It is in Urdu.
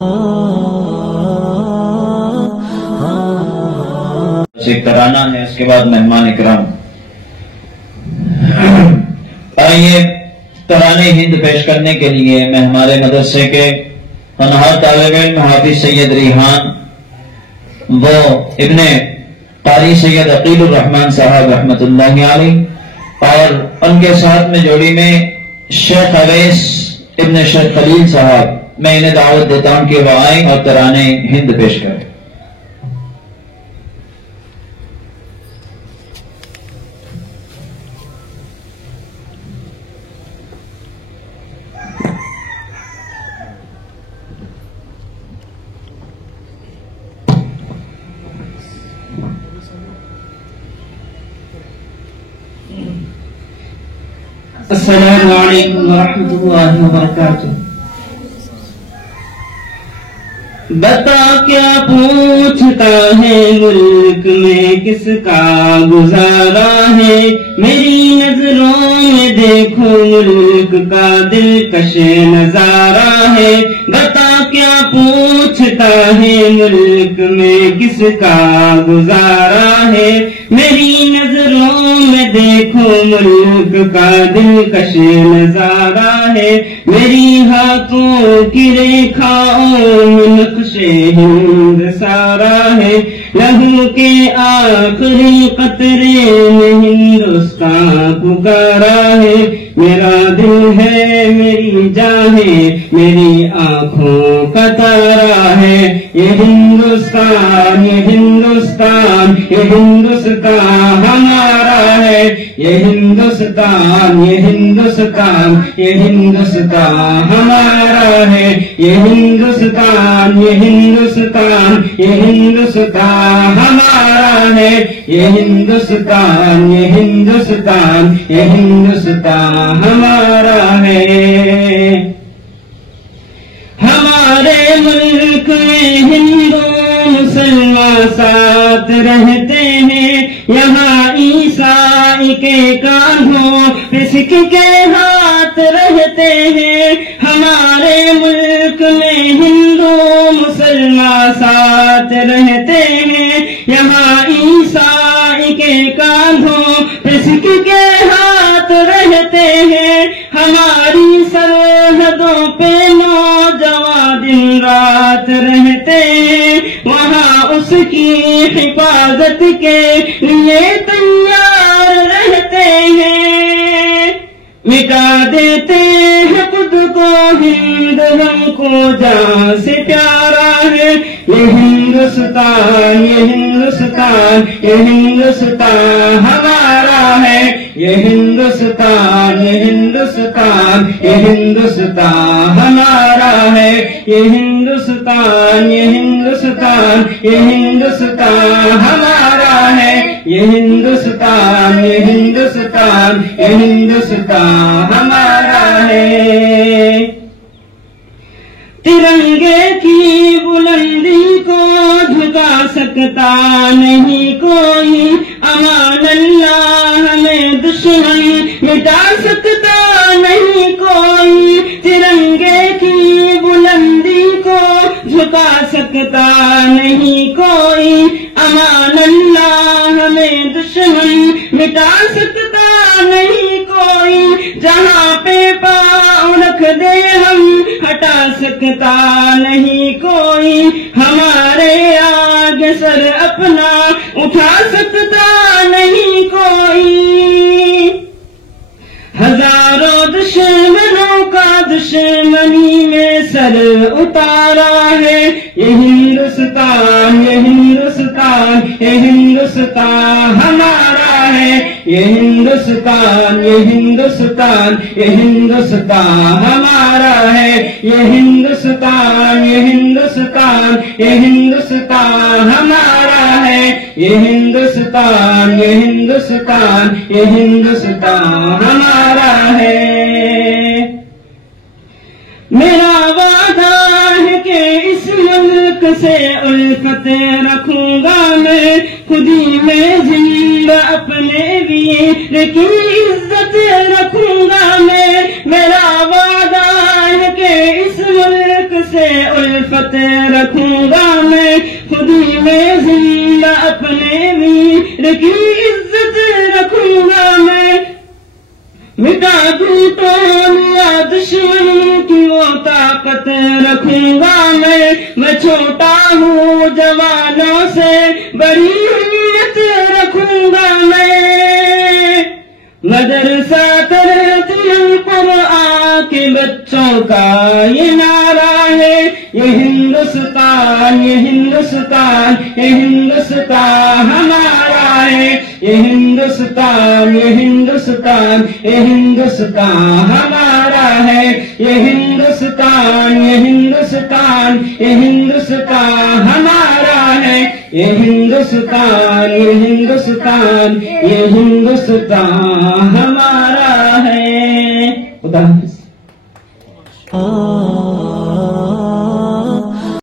ایک ترانہ ہے، اس کے بعد مہمان اکرام. آئیے ترانے ہند پیش کرنے کے لیے میں ہمارے مدرسے کے ہونہار طالب علم حافظ سید ریحان وہ ابن قاری سید عقیل الرحمن صاحب رحمۃ اللہ علیہ اور ان کے ساتھ میں جوڑی میں شیخ اویس ابن شیخ خلیل صاحب، میں انہیں دعوت دیتا ہوں کہ وہ آئیں اور ترانے ہند پیش کریں. السلام علیکم ورحمۃ اللہ وبرکاتہ. بتا کیا پوچھتا ہے ملک میں کس کا گزارا ہے، میری نظروں میں دیکھو ملک کا دلکش نظارہ ہے. بتا کیا پوچھتا ہے ملک میں کس کا گزارا ہے، میری نظروں میں دیکھو ملک کا دلکش نظارہ ہے. میری ہاتھوں کی ریکھاؤں میں نقش ہند سارا ہے، لہو کے آخری قطرے میں ہندوستان پکارا ہے. میرا دل ہے میری جان ہے میری آنکھوں کا تارا ہے، یہ ہندوستان یہ ہندوستان یہ ہندوستان ہمارا ہے. یہ ہندوستان یہ ہندوستان یہ ہندوستان ہمارا ہے. یہ ہندوستان یہ ہندوستان یہ ہندوستان ہمارا ہے. یہ ہندوستان یہ ہندوستان یہ ہندوستان ہمارا ہے. ہمارے ملک میں ہندو مسلمان ساتھ رہتے ہیں، یہاں عیسائی کے کاندھوں پہ سکھ کے ہاتھ رہتے ہیں. ہمارے ملک میں ہندو مسلمان ساتھ رہتے ہیں، یہاں عیسائی کے کاندھوں پہ سکھ کے ہاتھ رہتے ہیں. ہماری سرحدوں پہ نوجوان دن رات رہتے ہیں، وہاں اس کی حفاظت کے لیے تیار رہتے ہیں. مٹا دیتے ہیں خود کو ہند ہم کو جان سے پیارا ہے. یہ ہندوستان یہ ہندوستان یہ ہندوستان ہمارا ہے. یہ ہندوستان یہ ہندوستان یہ ہندوستان ہمارا ہے. یہ ہندوستان یہ ہندوستان یہ ہندوستان ہمارا ہے. یہ ہندوستان یہ ہندوستان یہ ہندوستان ہمارا ہے. ترنگے کی بلندی کو جھکا سکتا نہیں کوئی، امان اللہ ہمیں دشمن مٹا سکتا نہیں کوئی. ترنگے کی بلندی کو جھکا سکتا نہیں کوئی، امان اللہ ہمیں دشمن مٹا سکتا نہیں کوئی. جہاں پہ پاؤں رکھ دے ہم ہٹا سکتا نہیں کوئی، ہمارے آگے سر اپنا اٹھا سکتا نہیں کوئی. ہزاروں دشمنوں کا دشمنی میں سر اتارا ہے. یہ ہندوستان یہ ہندوستان یہ ہندوستان ہمارا ہے. یہ ہندوستان یہ ہندوستان یہ ہندوستان ہمارا ہے. یہ ہندوستان یہ ہندوستان یہ ہندوستان ہمارا ہے. یہ ہندوستان یہ ہندوستان یہ ہندوستان ہمارا ہے. میرا وعدہ ہے کہ اس ملک سے الفت رکھوں گا میں، خودی میں زندہ اپنے ویر کی عزت رکھوں گا میں. میرا وعدہ ہے کہ اس ملک سے الفت رکھوں گا میں خود ہی میں زندہ اپنے ویر کی عزت رکھوں گا میں مٹا دوں تو یا دشمن کی وہ طاقت رکھوں گا میں چھوٹا ہوں جوانوں سے بڑی ہمت رکھوں گا میں مدرسہ ترتیل القرآن کے بچوں کا یہ نعرہ ہے یہ ہندوستان یہ ہندوستان یہ ہندوستان ہمارا ہے یہ ہندوستان یہ ہندوستان یہ ہندوستان ہمارا ہے یہ ہندوستان یہ ہندوستان یہ ہندوستان ہمارا ہے یہ ہندوستان یہ ہندوستان یہ ہندوستان ہمارا ہے. خدا حافظ.